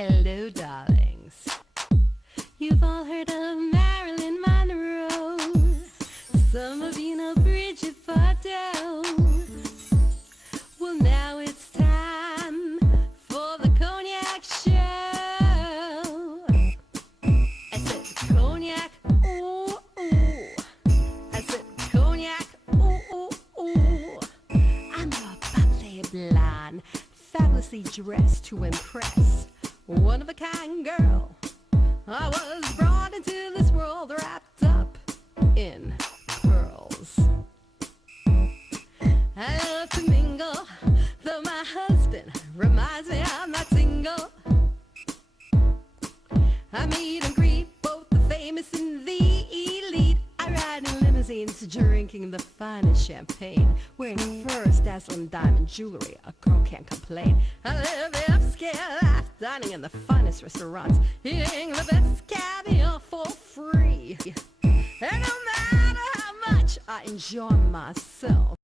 Hello, darlings. You've all heard of Marilyn Monroe. Some of you know Bridget Bardot. Well, now it's time for the Cognac show. I said Cognac, ooh, ooh. I said Cognac, ooh, ooh, ooh. I'm a bubbly blonde, fabulously dressed to impress. One of a kind girl. I was brought into this world wrapped up in pearls. I love to mingle, though my husband reminds me I'm not single. I meet and greet both the famous and the elite. I ride in limousines, drinking the finest champagne, wearing furs, dazzling diamond jewelry. A girl can't complain. I live the upscale life, dining in the finest restaurants, eating the best caviar for free. And no matter how much I enjoy myself,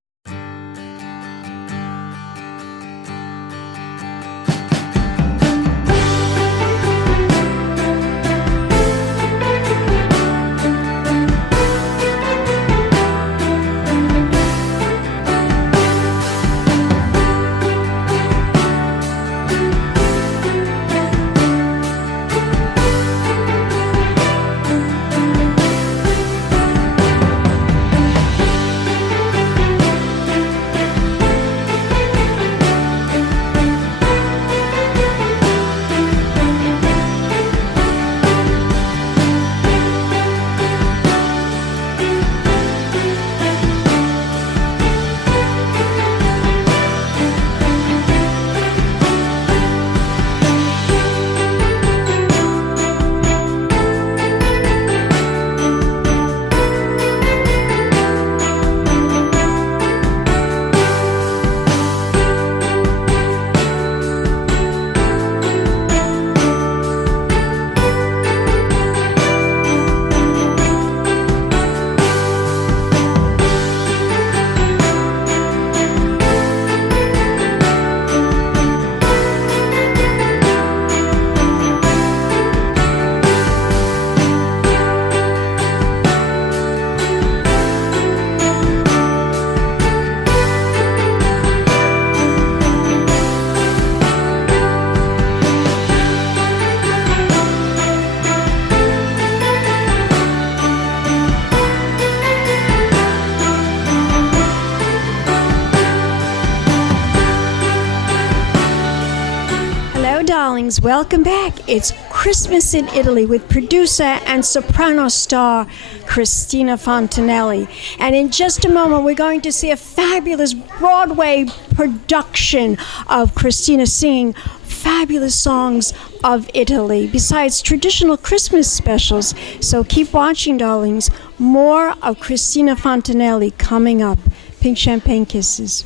welcome back. It's Christmas in Italy with producer and soprano star Cristina Fontanelli. And in just a moment, we're going to see a fabulous Broadway production of Cristina singing fabulous songs of Italy, besides traditional Christmas specials. So keep watching, darlings. More of Cristina Fontanelli coming up. Pink Champagne Kisses.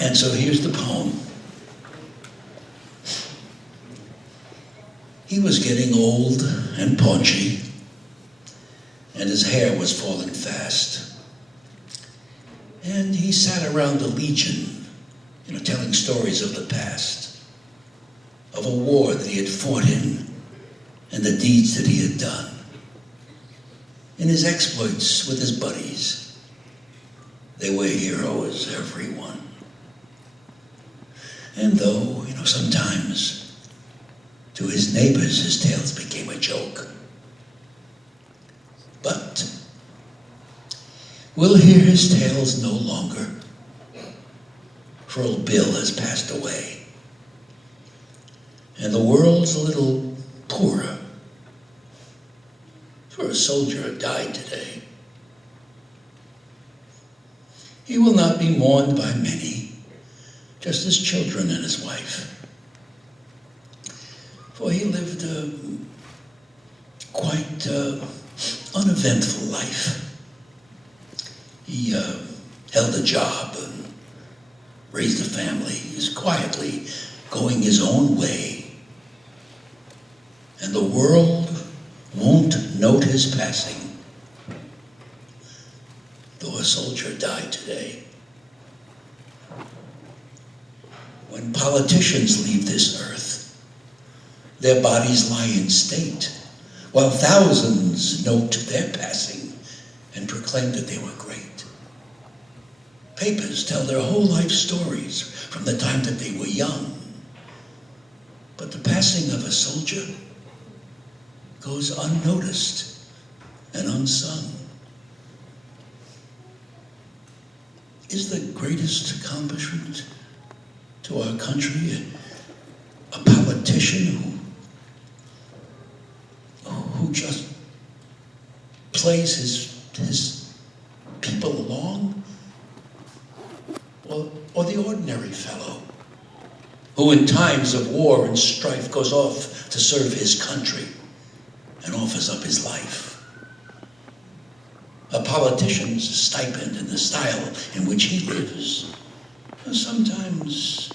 And so here's the poem. He was getting old and paunchy, and his hair was falling fast. And he sat around the Legion, telling stories of the past, of a war that he had fought in, and the deeds that he had done, and his exploits with his buddies. They were heroes, everyone. And though, sometimes to his neighbors his tales became a joke, but we'll hear his tales no longer, for old Bill has passed away, and the world's a little poorer, for a soldier died today. He will not be mourned by many, just his children and his wife. For he lived a quite uneventful life. He held a job and raised a family. He was quietly going his own way. And the world won't his passing, though a soldier died today. When politicians leave this earth, their bodies lie in state, while thousands note their passing and proclaim that they were great. Papers tell their whole life stories from the time that they were young. But the passing of a soldier goes unnoticed and unsung. Is the greatest accomplishment to our country a politician who just plays his people along? Or the ordinary fellow who in times of war and strife goes off to serve his country and offers up his life? A politician's stipend and the style in which he lives are sometimes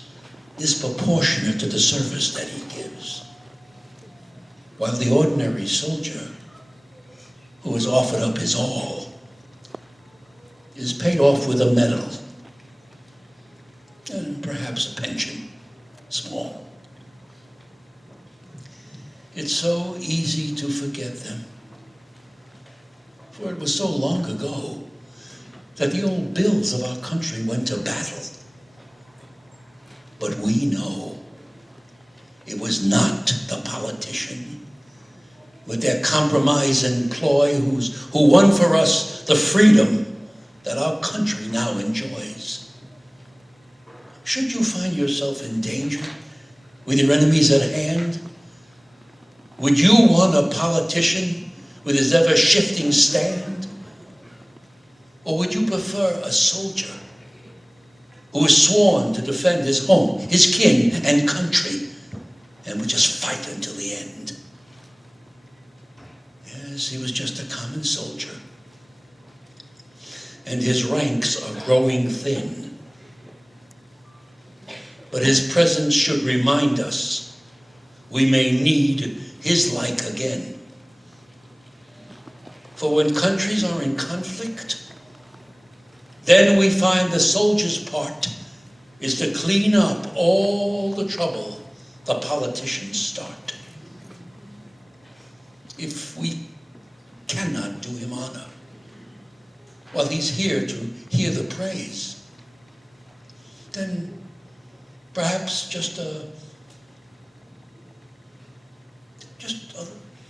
disproportionate to the service that he gives, while the ordinary soldier who has offered up his all is paid off with a medal and perhaps a pension, small. It's so easy to forget them, for it was so long ago that the old bills of our country went to battle. But we know it was not the politician with their compromise and ploy who won for us the freedom that our country now enjoys. Should you find yourself in danger with your enemies at hand, would you want a politician with his ever-shifting stand? Or would you prefer a soldier who is sworn to defend his home, his kin, and country, and would just fight until the end? Yes, he was just a common soldier, and his ranks are growing thin. But his presence should remind us we may need his like again. For when countries are in conflict, then we find the soldier's part is to clean up all the trouble the politicians start. If we cannot do him honor while he's here to hear the praise, then perhaps just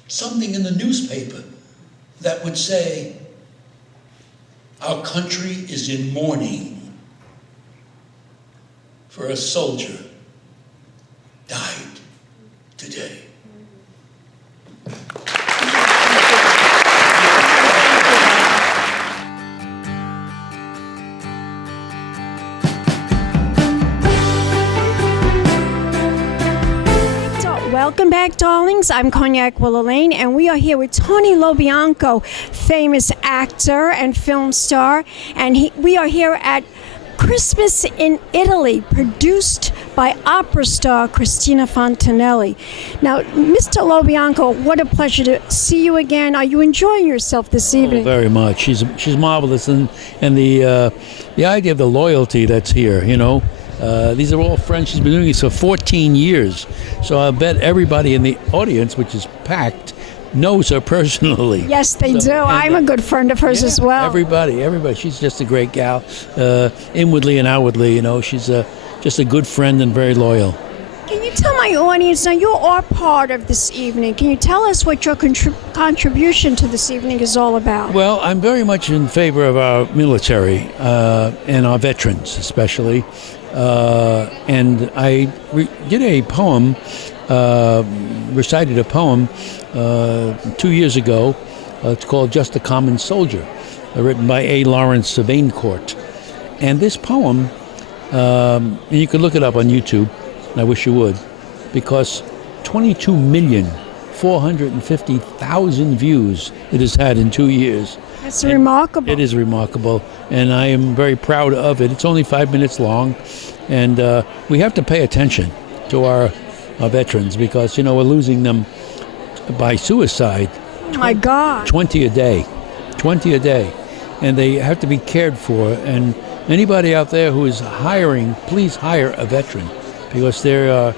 something in the newspaper that would say, our country is in mourning for a soldier died today. Welcome back, darlings. I'm Cognac Wellerlane, and we are here with Tony Bianco, famous actor and film star, and we are here at Christmas in Italy, produced by opera star Cristina Fontanelli. Now, Mr. Bianco, what a pleasure to see you again. Are you enjoying yourself this evening? Oh, very much. She's marvelous, and the idea of the loyalty that's here, you know. These are all friends. She's been doing this for 14 years. So I bet everybody in the audience, which is packed, knows her personally. Yes, they do. I'm a good friend of hers as well. Everybody. She's just a great gal, inwardly and outwardly. You know, she's just a good friend and very loyal. Can you tell my audience, now you are part of this evening, can you tell us what your contribution to this evening is all about? Well, I'm very much in favor of our military and our veterans especially. And I did a poem, recited a poem 2 years ago. It's called Just a Common Soldier, written by A. Lawrence Vaincourt. And this poem, and you can look it up on YouTube, and I wish you would, because 22,450,000 views it has had in 2 years. That's remarkable. It is remarkable, and I am very proud of it. It's only 5 minutes long, and we have to pay attention to our veterans because, you know, we're losing them by suicide Oh my God. 20 a day. 20 a day. And they have to be cared for. And anybody out there who is hiring, please hire a veteran, because they are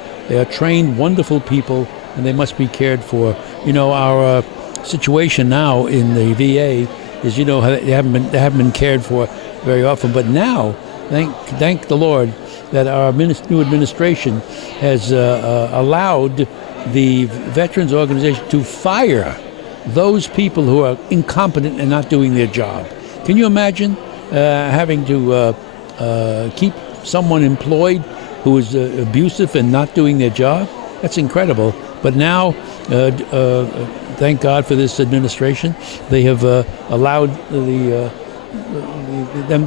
trained, wonderful people, and they must be cared for. You know, our situation now in the VA is, you know, they haven't been cared for very often. But now, thank the Lord that our new administration has allowed the Veterans Organization to fire those people who are incompetent and not doing their job. Can you imagine having to keep someone employed who is abusive and not doing their job? That's incredible. But now, thank God for this administration, they have allowed them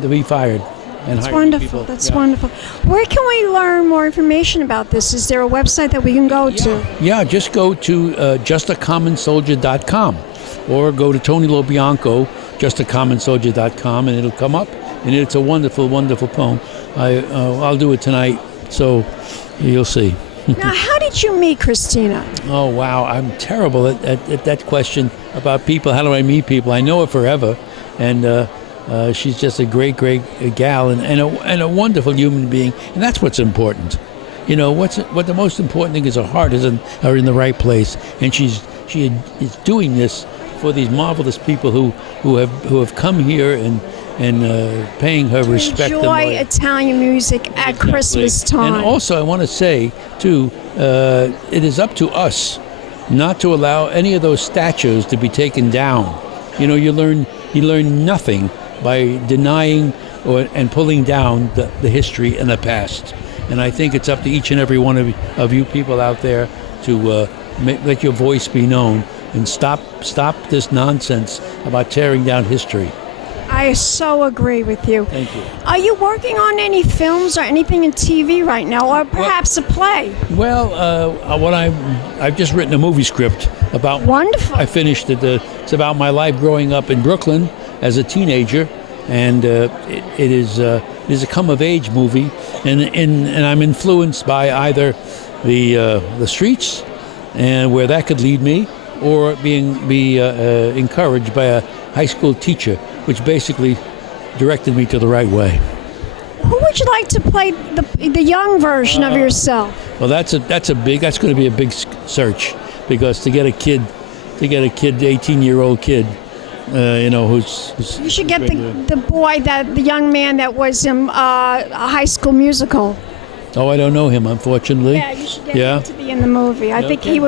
to be fired. That's wonderful. That's wonderful. Where can we learn more information about this? Is there a website that we can go to? Yeah, just go to justacommonsoldier.com or go to Tony Bianco, justacommonsoldier.com, and it'll come up. And it's a wonderful, wonderful poem. I'll do it tonight, so you'll see. Now, how did you meet Cristina? Oh, wow. I'm terrible at that question about people. How do I meet people? I know her forever, and she's just a great, great gal and a wonderful human being, and that's what's important. You know, what the most important thing is her heart are in the right place, and she is doing this for these marvelous people who have come here and paying her respect. Enjoy Italian music at Christmas time. And also, I want to say too, it is up to us not to allow any of those statues to be taken down. You know, you learn nothing by denying and pulling down the history and the past. And I think it's up to each and every one of you people out there to let your voice be known and stop this nonsense about tearing down history. I so agree with you. Thank you. Are you working on any films or anything in TV right now, or perhaps a play? Well, I've just written a movie script about. Wonderful. I finished it. It's about my life growing up in Brooklyn as a teenager, and it is a come-of-age movie, and I'm influenced by either the streets and where that could lead me, or be encouraged by a high school teacher, which basically directed me to the right way. Who would you like to play the young version of yourself? Well, that's going to be a big search, because to get a 18-year-old kid, who's you should get the young man that was in a High School Musical. Oh, I don't know him, unfortunately. Yeah, you should get him to be in the movie. I think he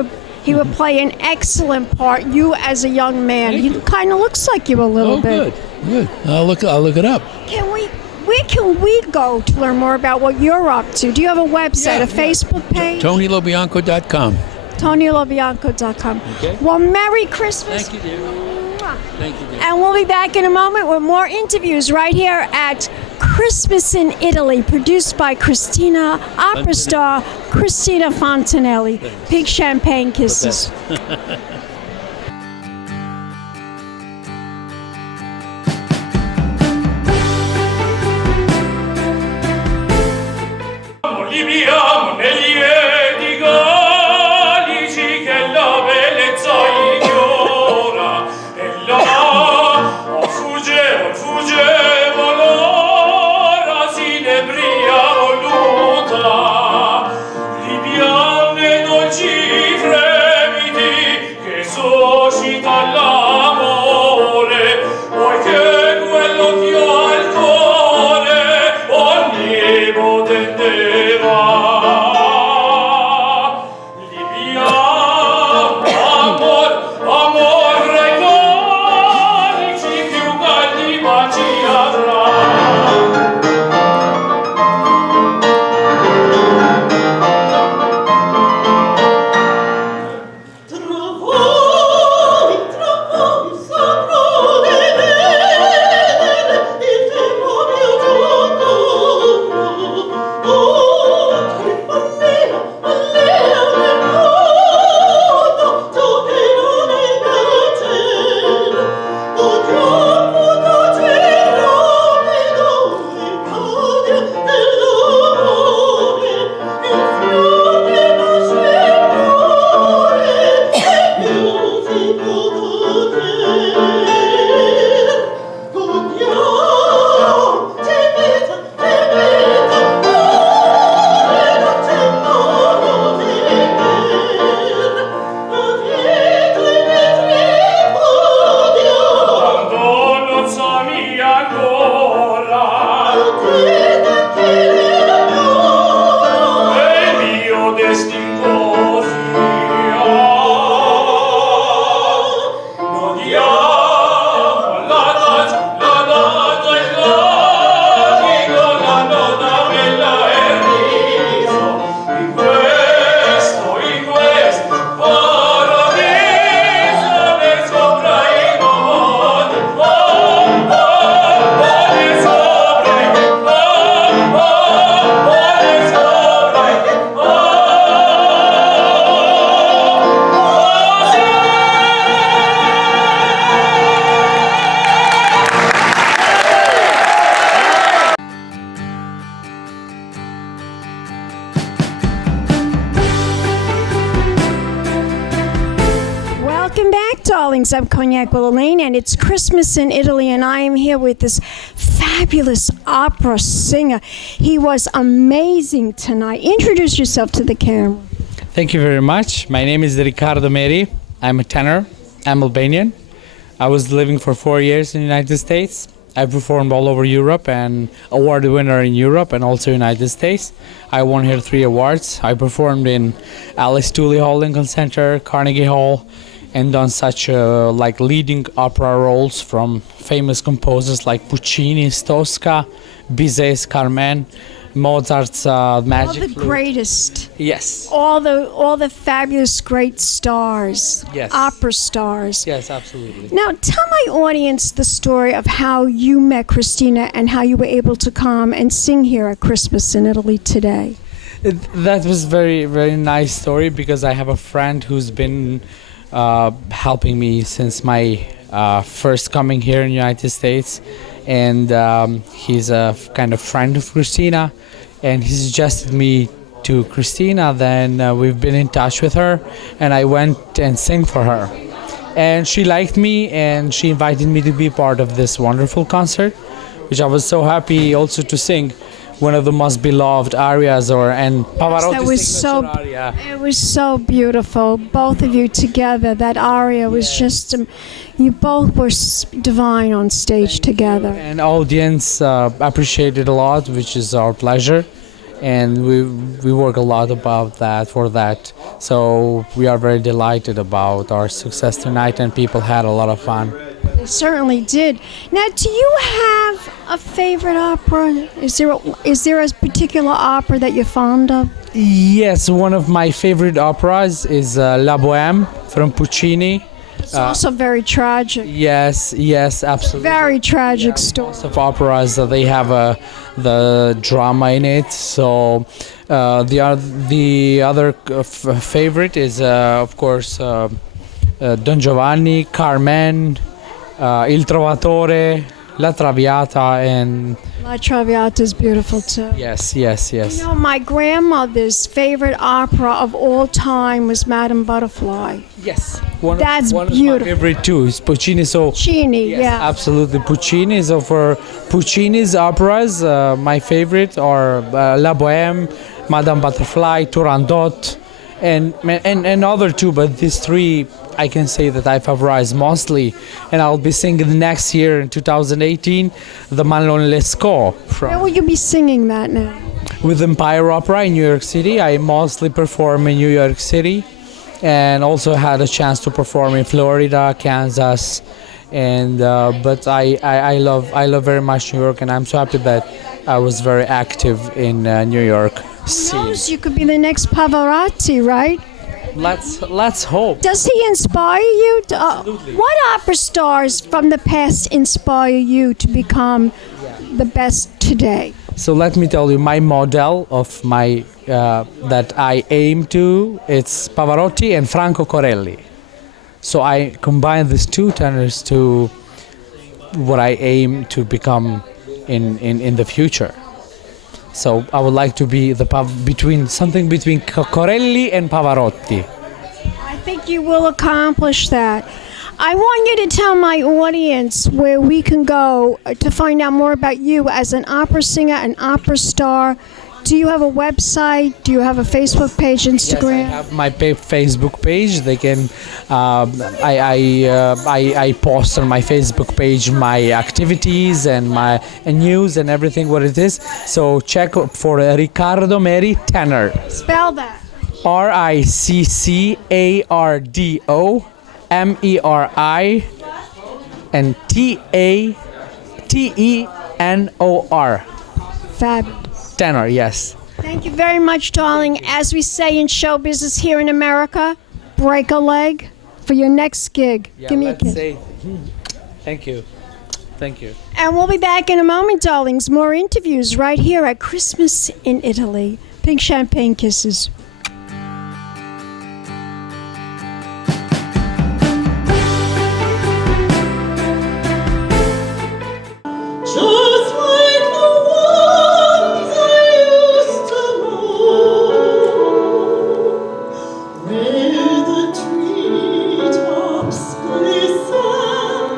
would play an excellent part. You as a young man, he kind of looks like you a little bit. Good. I'll look it up. Where can we go to learn more about what you're up to? Do you have a website, a Facebook page? TonyLobianco.com. TonyLobianco.com. Okay. Well, Merry Christmas. Thank you, dear. Thank you, dear. And we'll be back in a moment with more interviews right here at Christmas in Italy, produced by Cristina, opera star Cristina Fontanelli. Thanks. Big champagne kisses. Viviamo negli lieti calici che la bellezza ignora, e là fuggevo l'ora si nebria voluta, libiane dolci fremiti che suscita l'amore, poiché quello che ha il cuore onnipotente darlings. I'm Cognac, Wellerlane, and it's Christmas in Italy, and I am here with this fabulous opera singer. He was amazing tonight. Introduce yourself to the camera. Thank you very much. My name is Riccardo Meri. I'm a tenor. I'm Albanian. I was living for 4 years in the United States. I performed all over Europe and award winner in Europe and also United States. I won here 3 awards. I performed in Alice Tully Hall, Lincoln Center, Carnegie Hall, and done such like leading opera roles from famous composers like Puccini's Tosca, Bizet's Carmen, Mozart's Magic All the Flute. greatest. Yes. All the fabulous great stars. Yes. Opera stars. Yes, absolutely. Now, tell my audience the story of how you met Cristina and how you were able to come and sing here at Christmas in Italy today. That was very, very nice story because I have a friend who's been helping me since my first coming here in the United States, and he's a kind of friend of Cristina, and he suggested me to Cristina. Then we've been in touch with her, and I went and sang for her, and she liked me, and she invited me to be part of this wonderful concert, which I was so happy also to sing. One of the most beloved arias, and Pavarotti's That was signature so. aria. It was so beautiful. Both of you together. That aria was just. You both were divine on stage together. And audience appreciated a lot, which is our pleasure, and we work a lot about that for that. So we are very delighted about our success tonight, and people had a lot of fun. They certainly did. Now, do you have a favorite opera? Is there a particular opera that you're fond of? Yes, one of my favorite operas is La Bohème from Puccini. It's also very tragic. Yes, absolutely. Very tragic story. Lots of operas they have the drama in it. So the other favorite is of course Don Giovanni, Carmen, Il Trovatore, La Traviata, and La Traviata is beautiful too. yes. You know, my grandmother's favorite opera of all time was Madame Butterfly. Yes, That's one beautiful. Is my favorite too. Is Puccini. So Puccini, yes, yeah. absolutely Puccini. So for Puccini's operas, my favorite are La Bohème, Madame Butterfly, Turandot, and other two. But these 3, I can say that I favorize mostly, and I'll be singing next year in 2018 the Manon Lescaut Where will you be singing that now? with Empire Opera in New York City. I mostly perform in New York City, and also had a chance to perform in Florida, Kansas, and but I love very much New York, and I'm so happy that I was very active in New York. Who knows, you could be the next Pavarotti, right? Let's hope. Does he inspire you? What opera stars from the past inspire you to become the best today? So let me tell you, my model of my that I aim to, it's Pavarotti and Franco Corelli. So I combine these 2 tenors to what I aim to become in the future. So I would like to be between Corelli and Pavarotti. I think you will accomplish that. I want you to tell my audience where we can go to find out more about you as an opera singer, an opera star. Do you have a website? Do you have a Facebook page, Instagram? Yes, I have my Facebook page. They can. I post on my Facebook page my activities and my news and everything what it is. So check for Riccardo Meri Tenor. Spell that. Riccardo Meri and Tenor. Fabulous. Tenor, yes. Thank you very much, darling. As we say in show business here in America, break a leg for your next gig. Yeah, Give me a let's kiss. say thank you. Thank you. And we'll be back in a moment, darlings. More interviews right here at Christmas in Italy. Pink champagne kisses. Just like the ones I used to know, where the treetops glisten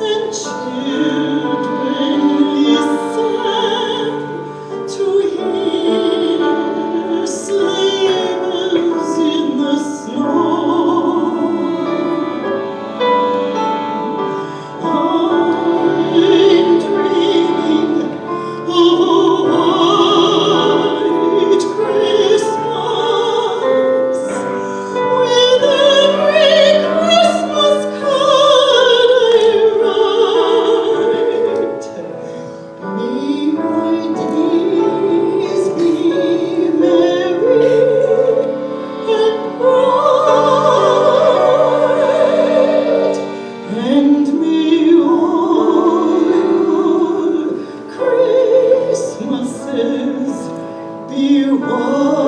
and children listen to hear sleigh bells in the snow. I'm dreaming of a white Christmas, with every Christmas card I write. May my days be merry and bright, and may all your Christmases be white.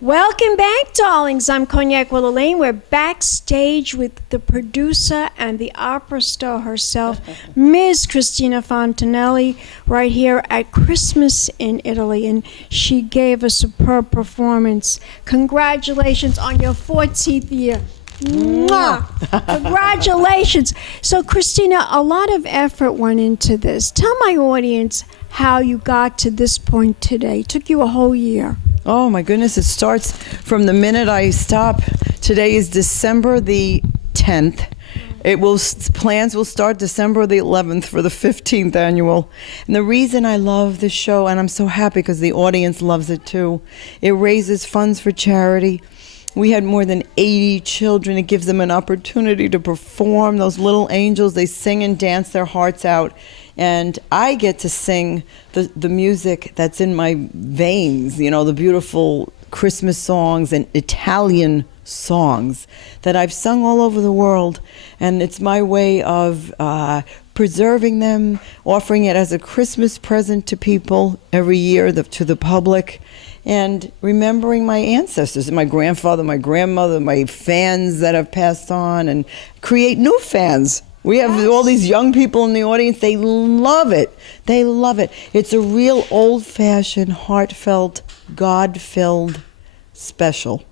Welcome back, darlings. I'm Cognac Wellerlane. We're backstage with the producer and the opera star herself, Ms. Cristina Fontanelli, right here at Christmas in Italy. And she gave a superb performance. Congratulations on your 14th year. Mwah! Congratulations. So, Cristina, a lot of effort went into this. Tell my audience how you got to this point today. It took you a whole year. Oh my goodness, it starts from the minute I stop. Today is December the 10th. Plans will start December the 11th for the 15th annual. And the reason I love the show, and I'm so happy because the audience loves it too, it raises funds for charity. We had more than 80 children. It gives them an opportunity to perform. Those little angels, they sing and dance their hearts out. And I get to sing the music that's in my veins, you know, the beautiful Christmas songs and Italian songs that I've sung all over the world. And it's my way of preserving them, offering it as a Christmas present to people every year, to the public, and remembering my ancestors, my grandfather, my grandmother, my fans that have passed on, and create new fans. We have all these young people in the audience. They love it. They love it. It's a real old-fashioned, heartfelt, God-filled special.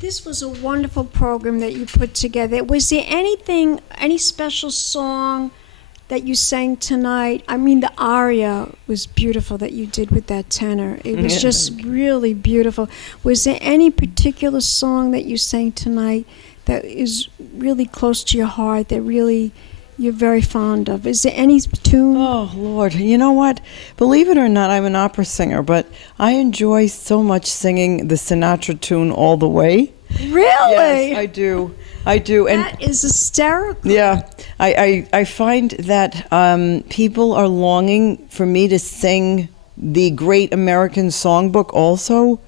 This was a wonderful program that you put together. Was there anything, any special song that you sang tonight? I mean, the aria was beautiful that you did with that tenor. It was just really beautiful. Was there any particular song that you sang tonight that is really close to your heart, that really you're very fond of? Is there any tune? Oh, Lord. You know what? Believe it or not, I'm an opera singer, but I enjoy so much singing the Sinatra tune All the Way. Really? Yes, I do. I do. And that is hysterical. yeah, I find that people are longing for me to sing the Great American Songbook also,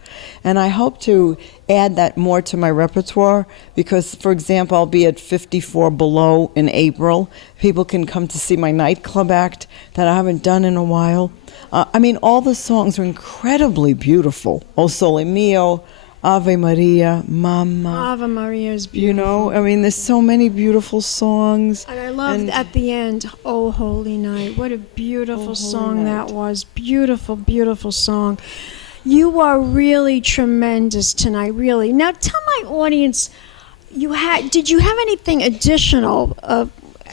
and I hope to add that more to my repertoire because, for example, I'll be at 54 Below in April. People can come to see my nightclub act that I haven't done in a while. I mean, all the songs are incredibly beautiful. O Sole Mio, Ave Maria, Mama. Ave Maria is You beautiful. know, I mean, there's so many beautiful songs. And I love And- at the end, Oh Holy Night. What a beautiful Holy song Night. that was. Beautiful, beautiful song. You are really tremendous tonight, really. Now tell my audience, did you have anything additional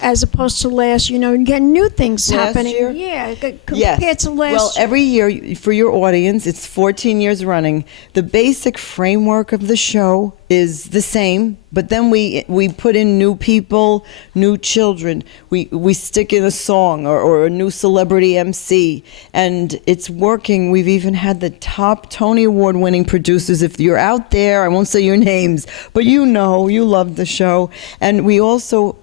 as opposed to last? You get new things Last happening. year? Yeah, Yes. compared to last Well, every year for your audience, it's 14 years running. The basic framework of the show is the same, but then we put in new people, new children. We stick in a song or a new celebrity MC, and it's working. We've even had the top Tony Award winning producers. If you're out there, I won't say your names, but you love the show, and we also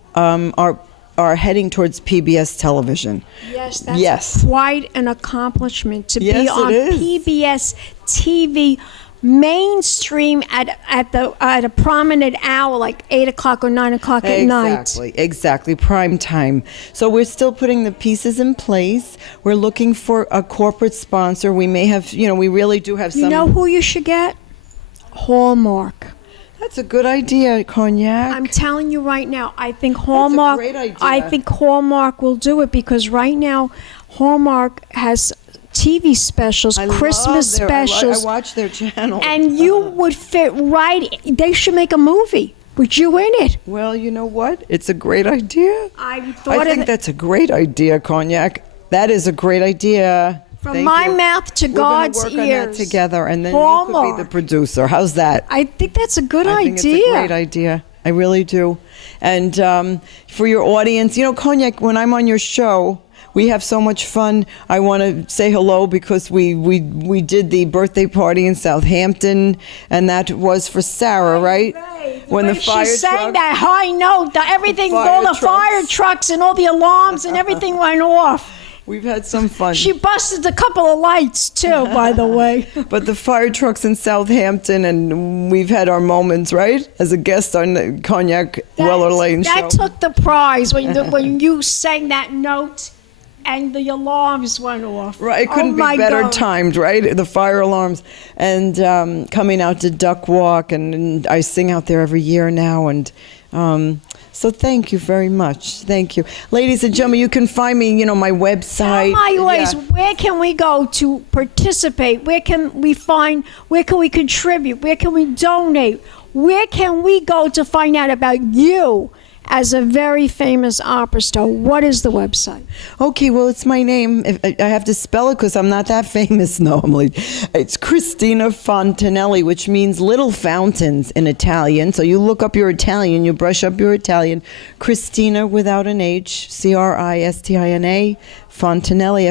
are heading towards PBS television. Yes, that's Yes. quite an accomplishment to Yes, be it on is. PBS TV mainstream at a prominent hour like 8 o'clock or 9 o'clock at night. Exactly, prime time. So we're still putting the pieces in place. We're looking for a corporate sponsor. We may have, we really do have some. You know who you should get? Hallmark. That's a good idea, Cognac. I'm telling you right now, I think Hallmark. great idea. I think Hallmark will do it because right now, Hallmark has TV specials, I Christmas love I specials, watch their channel. and you would fit right. They should make a movie with you in it. Well, you know what? It's a great idea. I I thought think of it. that's a great idea, Cognac. That is a great idea. From Thank my you. mouth to We're gonna God's work ears. on that together, and then you could be the Hallmark. producer. How's that? I think that's a good I idea. think it's a great idea. I really do. And for your audience, Cognac, when I'm on your show, we have so much fun. I want to say hello because we did the birthday party in Southampton, and that was for Sarah, right? When the fire she sang truck, that high note, everything, fire all the trucks. fire trucks and all the alarms and everything went off. we've had some fun. She busted a couple of lights too, by the way. But the fire trucks in Southampton, and we've had our moments, right? As a guest on the Cognac Wellerlane show. That took the prize when you sang that note and the alarms went off. Right, it couldn't Oh, be better God. timed, right? The fire alarms, and coming out to Duck Walk, and I sing out there every year now, and so thank you very much. Thank you, ladies and gentlemen. You can find me, my website. Tell my ways, Yeah. where can we go to participate? Where can we contribute? Where can we donate? Where can we go to find out about you as a very famous opera star? What is the website? Okay, well, it's my name. I have to spell it because I'm not that famous normally. It's Cristina Fontanelli, which means little fountains in Italian. So you look up your Italian, you brush up your Italian. Cristina without an H, Cristina, Fontanelli,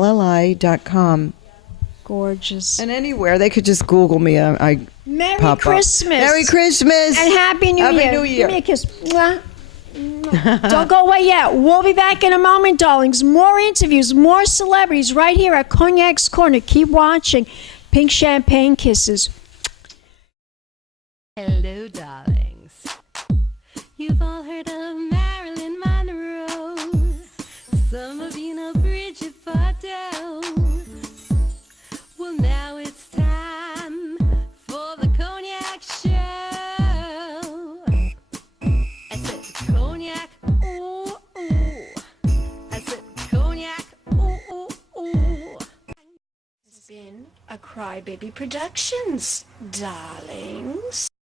FONTANELLI.com. Gorgeous. And anywhere, they could just Google me. I Merry pop up. Christmas. Merry Christmas. And Happy New Year. Happy New Year. Give me a kiss. Mwah. Mwah. Don't go away yet. We'll be back in a moment, darlings. More interviews, more celebrities right here at Cognac's Corner. Keep watching. Pink Champagne Kisses. Hello, darlings. You've all heard of Marilyn Monroe. Some of you know Bridget Bardot. Well, now it's time for the Cognac Show. I said Cognac, ooh, ooh. I said Cognac, ooh, ooh, ooh. It's been a Crybaby Productions, darlings.